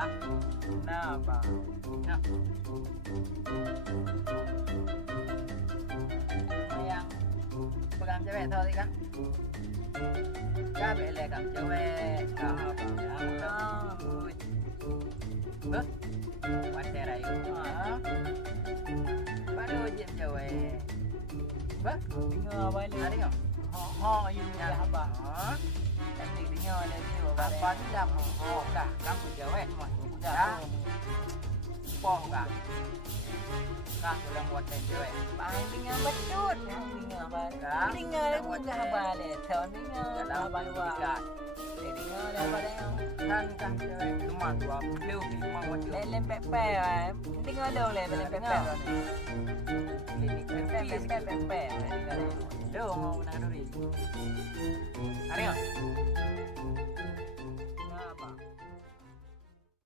ya. Kenapa? Nah. Yang pegang cewek tau sih kan? Kan beli kan cewek. Bớt qua xe này bắt đôi chuyện cewek bớt Dengar balik. ada tengok Ha you dah apa? cantik dengar lagi apa ni dah kah kamu cewek semua dah pong kah kah udah buat cewek Bang dengar betul. Dengar balik. Dah. Dengar lagu dah balik. Tahun dengar dalam abang buat. dekat Dengar dah balik. kan kah cewek cuma dua beliau memang macam Lem pepe. Dengar dah lem pepe. klinik Pepe pepe pepe pepe. Dengar. Đâu mau nào đâu đi